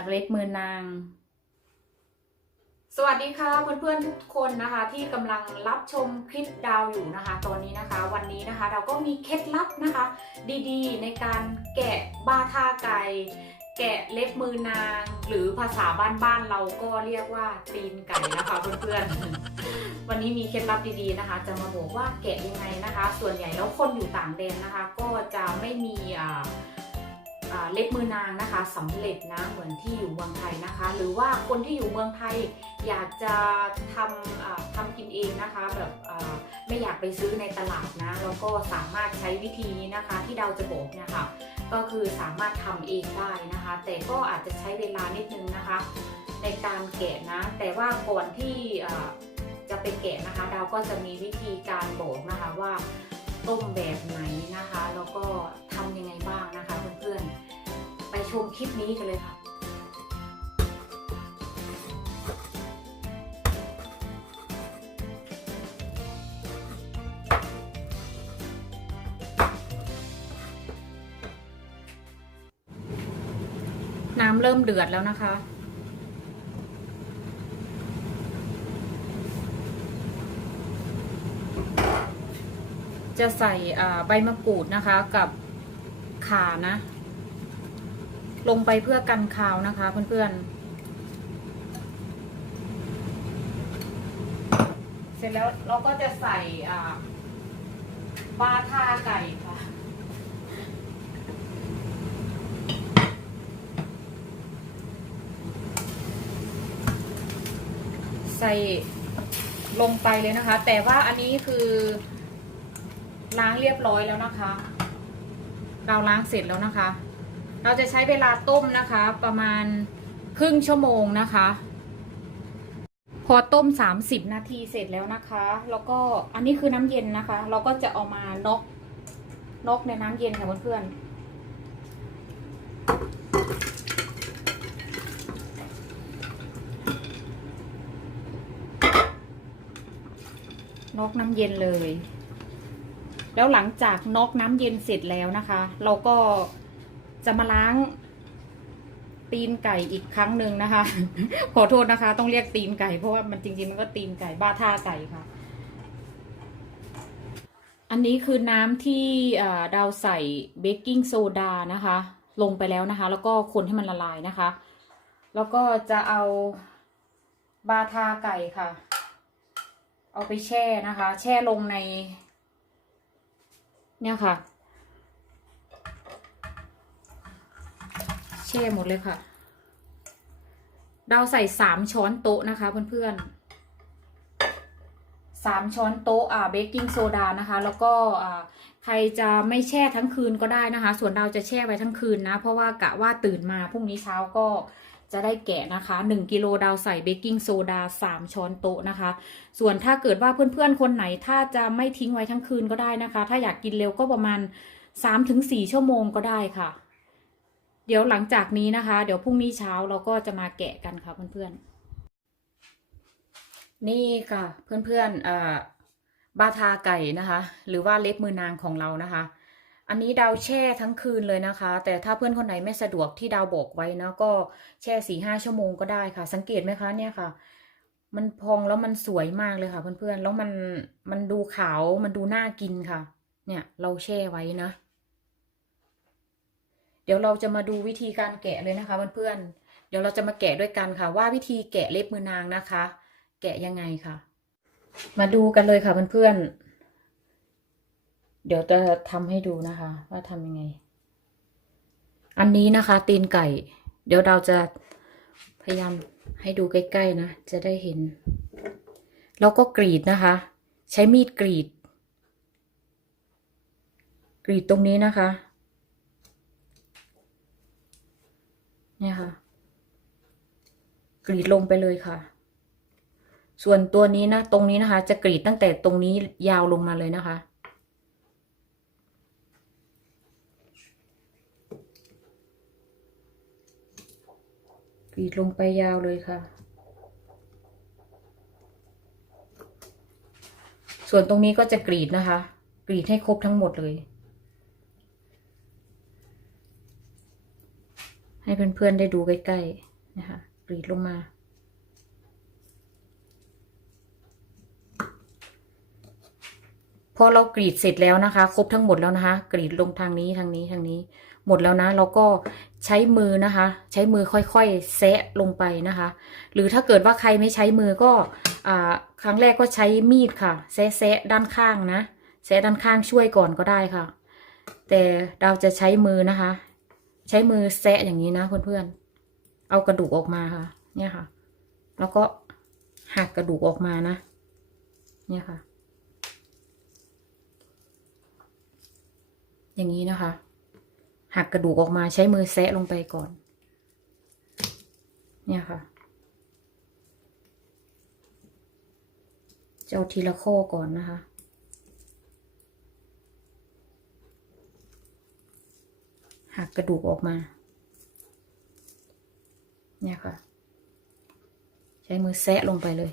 จากเล็บมือนางสวัสดีค่ะเพื่อนๆทุกคนนะคะที่กำลังรับชมคลิปดาวอยู่นะคะตอนนี้นะคะวันนี้นะคะเราก็มีเคล็ดลับนะคะดีๆในการแกะบาทาไก่แกะเล็บมือนางหรือภาษาบ้านๆเราก็เรียกว่าตีนไก่นะคะเพื่อนๆวันนี้มีเคล็ดลับดีๆนะคะจะมาบอกว่าแกะยังไงนะคะส่วนใหญ่แล้วคนอยู่ต่างแดนนะคะก็จะไม่มีเล็บมือนางนะคะสำเร็จนะเหมือนที่อยู่เมืองไทยนะคะหรือว่าคนที่อยู่เมืองไทยอยากจะทำกินเองนะคะแบบไม่อยากไปซื้อในตลาดนะแล้วก็สามารถใช้วิธีนี้นะคะที่เราจะบอกเนี่ยค่ะก็คือสามารถทำเองได้นะคะแต่ก็อาจจะใช้เวลานิดนึงนะคะในการแกะนะแต่ว่าก่อนที่จะไปแกะนะคะเราก็จะมีวิธีการบอกนะคะว่าต้มแบบไหนนะคะแล้วก็ทำยังไงบ้างนะคะเพื่อนๆไปชมคลิปนี้กันเลยค่ะน้ำเริ่มเดือดแล้วนะคะจะใส่ใบมะกรูดนะคะกับข่านะลงไปเพื่อกันคาวนะคะเพื่อนๆเสร็จแล้วเราก็จะใส่บาทาไก่ค่ะใส่ลงไปเลยนะคะแต่ว่าอันนี้คือล้างเรียบร้อยแล้วนะคะเราล้างเสร็จแล้วนะคะเราจะใช้เวลาต้มนะคะประมาณครึ่งชั่วโมงนะคะพอต้ม30 นาทีเสร็จแล้วนะคะแล้วก็อันนี้คือน้ำเย็นนะคะเราก็จะเอามาน็อกในน้ำเย็นค่ะเพื่อนๆน็อกน้ำเย็นเลยแล้วหลังจากน็อกน้ำเย็นเสร็จแล้วนะคะเราก็จะมาล้างตีนไก่อีกครั้งหนึ่งนะคะ ขอโทษนะคะต้องเรียกตีนไก่เพราะว่ามันจริงๆมันก็ตีนไก่บาทาไก่ค่ะอันนี้คือน้ำที่เราใส่เบกกิ้งโซดานะคะลงไปแล้วนะคะแล้วก็คนให้มันละลายนะคะแล้วก็จะเอาบาทาไก่ค่ะเอาไปแช่นะคะแช่ลงในเนี่ยค่ะแช่หมดเลยค่ะเราใส่3 ช้อนโต๊ะนะคะเพื่อนๆ3 ช้อนโต๊ะเบกกิ้งโซดานะคะแล้วก็ใครจะไม่แช่ทั้งคืนก็ได้นะคะส่วนเราจะแช่ไว้ทั้งคืนนะเพราะว่ากะว่าตื่นมาพรุ่งนี้เช้าก็จะได้แกะนะคะ1 กิโลเราใส่เบกกิ้งโซดา3 ช้อนโต๊ะนะคะส่วนถ้าเกิดว่าเพื่อนๆคนไหนถ้าจะไม่ทิ้งไว้ทั้งคืนก็ได้นะคะถ้าอยากกินเร็วก็ประมาณ3 ถึง 4 ชั่วโมงก็ได้ค่ะเดี๋ยวหลังจากนี้นะคะเดี๋ยวพรุ่งนี้เช้าเราก็จะมาแกะกันค่ะเพื่อนๆนี่ค่ะเพื่อนๆบาทาไก่นะคะหรือว่าเล็บมือนางของเรานะคะอันนี้ดาวแช่ทั้งคืนเลยนะคะแต่ถ้าเพื่อนคนไหนไม่สะดวกที่ดาวบอกไว้นะก็แช่4-5 ชั่วโมงก็ได้ค่ะสังเกตไหมคะเนี่ยค่ะมันพองแล้วมันสวยมากเลยค่ะเพื่อนๆแล้วมันดูขาวมันดูน่ากินค่ะเนี่ยเราแช่ไว้นะเดี๋ยวเราจะมาดูวิธีการแกะเลยนะคะเพื่อนๆเดี๋ยวเราจะมาแกะด้วยกันค่ะว่าวิธีแกะเล็บมือนางนะคะแกะยังไงค่ะมาดูกันเลยค่ะเพื่อนๆเดี๋ยวจะทำให้ดูนะคะว่าทำยังไงอันนี้นะคะตีนไก่เดี๋ยวเราจะพยายามให้ดูใกล้ๆนะจะได้เห็นแล้วก็กรีดนะคะใช้มีดกรีดตรงนี้นะคะเนี่ยค่ะกรีดลงไปเลยค่ะส่วนตัวนี้นะตรงนี้นะคะจะกรีดตั้งแต่ตรงนี้ยาวลงมาเลยนะคะกรีดลงไปยาวเลยค่ะส่วนตรงนี้ก็จะกรีดนะคะกรีดให้ครบทั้งหมดเลยให้เพื่อนๆได้ดูใกล้ๆ นะคะกรีดลงมาพอเรากรีดเสร็จแล้วนะคะครบทั้งหมดแล้วนะคะกรีดลงทางนี้ทางนี้ทางนี้หมดแล้วนะเราก็ใช้มือนะคะใช้มือค่อยๆแซะลงไปนะคะหรือถ้าเกิดว่าใครไม่ใช้มือก็ครั้งแรกก็ใช้มีดค่ะแซะด้านข้างนะแซะด้านข้างช่วยก่อนก็ได้ค่ะแต่เราจะใช้มือนะคะใช้มือแซะอย่างนี้นะเพื่อนๆเอากระดูกออกมาค่ะเนี่ยค่ะแล้วก็หักกระดูกออกมานะเนี่ยค่ะอย่างนี้นะคะหักกระดูกออกมาใช้มือแซะลงไปก่อนเนี่ยค่ะจะเอาทีละข้อก่อนนะคะหักกระดูกออกมาเนี่ยค่ะใช้มือแซะลงไปเลย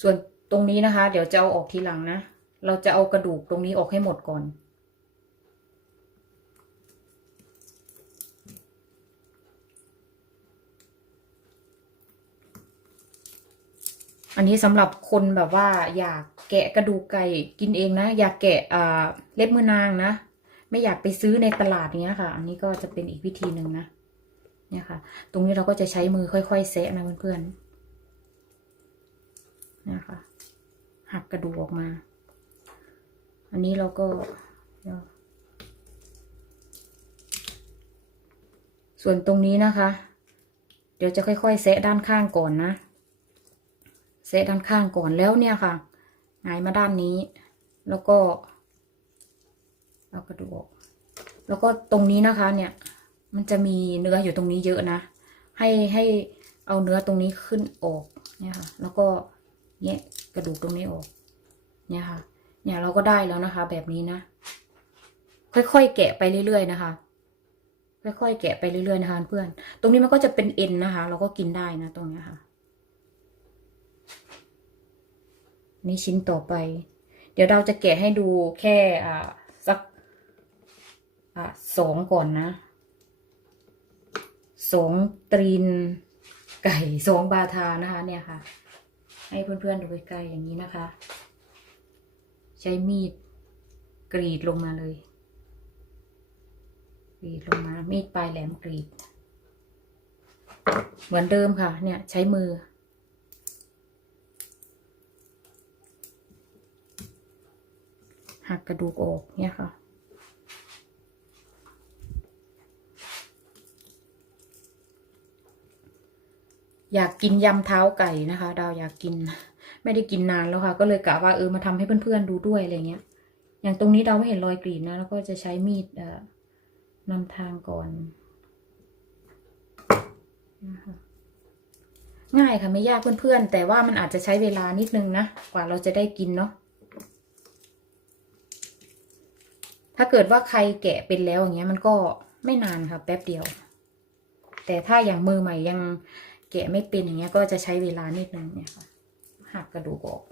ส่วนตรงนี้นะคะเดี๋ยวจะเอาออกทีหลังนะเราจะเอากระดูกตรงนี้ออกให้หมดก่อนอันนี้สำหรับคนแบบว่าอยากแกะกระดูกไก่กินเองนะอยากแกะเล็บมือนางนะไม่อยากไปซื้อในตลาดเนี้ยค่ะอันนี้ก็จะเป็นอีกวิธีหนึ่งนะเนี่ยค่ะตรงนี้เราก็จะใช้มือค่อยๆแซะนะเพื่อนๆนะคะหักกระดูกออกมาอันนี้เราก็ส่วนตรงนี้นะคะเดี๋ยวจะค่อยๆแซะด้านข้างก่อนนะแซะด้านข้างก่อนแล้วเนี่ยค่ะหงายมาด้านนี้แล้วก็เอากระดูกออกแล้วก็ตรงนี้นะคะเนี่ยมันจะมีเนื้ออยู่ตรงนี้เยอะนะให้เอาเนื้อตรงนี้ขึ้นออกเนี่ยค่ะแล้วก็แยะกระดูกตรงนี้ออกเนี่ยค่ะเนี่ยเราก็ได้แล้วนะคะแบบนี้นะค่อยๆแกะไปเรื่อยๆนะคะค่อยๆแกะไปเรื่อยๆนะคะเพื่อนตรงนี้มันก็จะเป็นเอ็นนะคะเราก็กินได้นะตรงนี้ค่ะนี่ชิ้นต่อไปเดี๋ยวเราจะแกะให้ดูแค่สัก2ก่อนนะ2ตีนไก่2บาทานะคะเนี่ยค่ะให้เพื่อนๆดูใกล้ๆอย่างนี้นะคะใช้มีดกรีดลงมาเลยกรีดลงมามีดปลายแหลมกรีดเหมือนเดิมค่ะเนี่ยใช้มือหักกระดูกออกเนี่ยค่ะอยากกินยำเท้าไก่นะคะดาวอยากกินไม่ได้กินนานแล้วค่ะก็เลยกะว่ามาทำให้เพื่อนๆดูด้วยอะไรเงี้ยอย่างตรงนี้ดาวไม่เห็นรอยกรีดนะแล้วก็จะใช้มีดนำทางก่อนนะคะง่ายค่ะไม่ยากเพื่อนๆแต่ว่ามันอาจจะใช้เวลานิดนึงนะกว่าเราจะได้กินเนาะถ้าเกิดว่าใครแกะเป็นแล้วอย่างเงี้ยมันก็ไม่นานค่ะแป๊บเดียวแต่ถ้าอย่างมือใหม่ยังแกะไม่เป็นอย่างเงี้ยก็จะใช้เวลานิดนึงเนี่ยค่ะหักกระดูกออก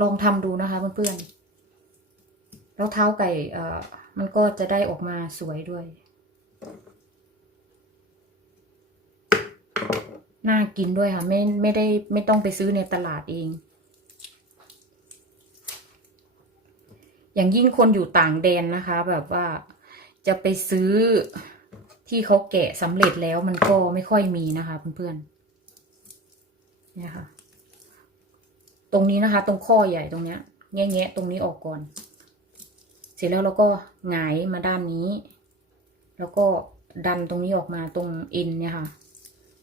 ลองทำดูนะคะเพื่อนๆแล้วเท้าไก่มันก็จะได้ออกมาสวยด้วยน่ากินด้วยค่ะไม่ต้องไปซื้อในตลาดเองอย่างยิ่งคนอยู่ต่างแดนนะคะแบบว่าจะไปซื้อที่เขาแกะสำเร็จแล้วมันก็ไม่ค่อยมีนะคะเพื่อนๆเนี่ยค่ะตรงนี้นะคะตรงข้อใหญ่ตรงเนี้ยแงะตรงนี้ออกก่อนเสร็จแล้วเราก็หงายมาด้านนี้แล้วก็ดันตรงนี้ออกมาตรงเอ็นเนี่ยค่ะ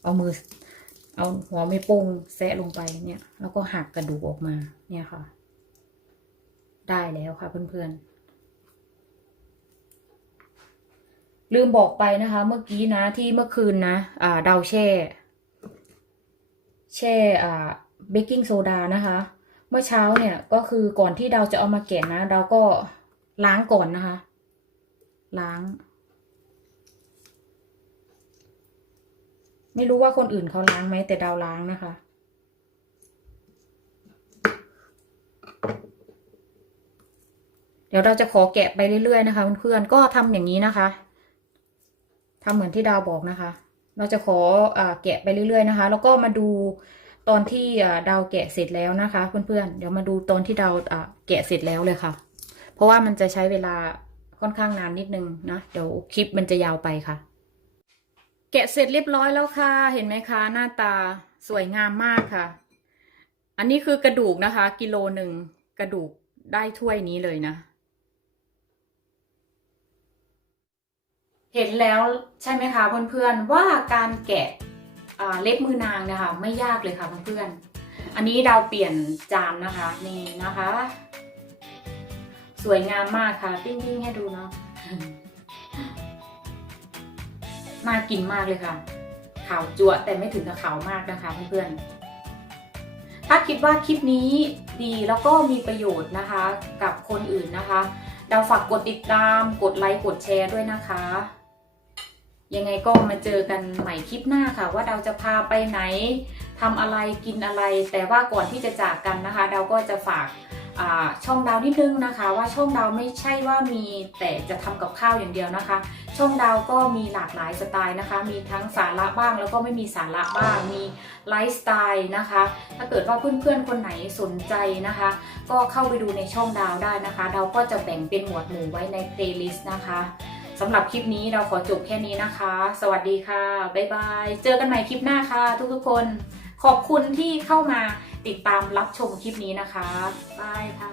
เอาหัวไม่โป้งแซะลงไปเนี่ยแล้วก็หักกระดูกออกมาเนี่ยค่ะได้แล้วค่ะเพื่อนๆลืมบอกไปนะคะเมื่อกี้นะที่เมื่อคืนนะดาวแช่เบกกิ้งโซดานะคะเมื่อเช้าเนี่ยก็คือก่อนที่ดาวจะเอามาแกะนะดาวก็ล้างก่อนนะคะล้างไม่รู้ว่าคนอื่นเขาล้างไหมแต่ดาวล้างนะคะเดี๋ ดี๋ยวเราจะขอแกะไปเรื่อยๆนะคะเพื่อนๆก็ทำอย่างนี้นะคะทำเหมือนที่ดาวบอกนะคะเราจะขอแกะไปเรื่อยๆนะคะแล้วก็มาดูตอนที่ดาวแกะเสร็จแล้วนะคะเพื่อนๆเดี๋ยวมาดูตอนที่ดาวแกะเสร็จแล้วเลยค่ะเพราะว่ามันจะใช้เวลาค่อนข้างนานนิดนึงนะเดี๋ยวคลิปมันจะยาวไปค่ะแกะเสร็จเรียบร้อยแล้วค่ะเห็นไหมคะหน้าตาสวยงามมากค่ะอันนี้คือกระดูกนะคะกิโลหนึ่งกระดูกได้ถ้วยนี้เลยนะเห็นแล้วใช่ไหมคะเพื่อนๆว่าการแกะเล็บมือนางนะคะไม่ยากเลยค่ะเพื่อนๆอันนี้เราเปลี่ยนจานนะคะนี่นะคะสวยงามมากค่ะปิ้งๆให้ดูเนาะน่ากินมากเลยค่ะขาวจั่วแต่ไม่ถึงกับขาวมากนะคะเพื่อนๆถ้าคิดว่าคลิปนี้ดีแล้วก็มีประโยชน์นะคะกับคนอื่นนะคะเราฝากกดติดตามกดไลค์กดแชร์ด้วยนะคะยังไงก็มาเจอกันใหม่คลิปหน้าค่ะว่าเราจะพาไปไหนทำอะไรกินอะไรแต่ว่าก่อนที่จะจากกันนะคะเราก็จะฝากช่องดาวนิดนึงนะคะว่าช่องดาวไม่ใช่ว่ามีแต่จะทำกับข้าวอย่างเดียวนะคะช่องดาวก็มีหลากหลายสไตล์นะคะมีทั้งสาระบ้างแล้วก็ไม่มีสาระบ้างมีไลฟ์สไตล์นะคะถ้าเกิดว่าเพื่อนๆคนไหนสนใจนะคะก็เข้าไปดูในช่องดาวได้นะคะเราก็จะแบ่งเป็นหมวดหมู่ไว้ในเพลย์ลิสต์นะคะสำหรับคลิปนี้เราขอจบแค่นี้นะคะสวัสดีค่ะบ๊ายบายเจอกันใหม่คลิปหน้าค่ะทุกๆคนขอบคุณที่เข้ามาติดตามรับชมคลิปนี้นะคะบายค่ะ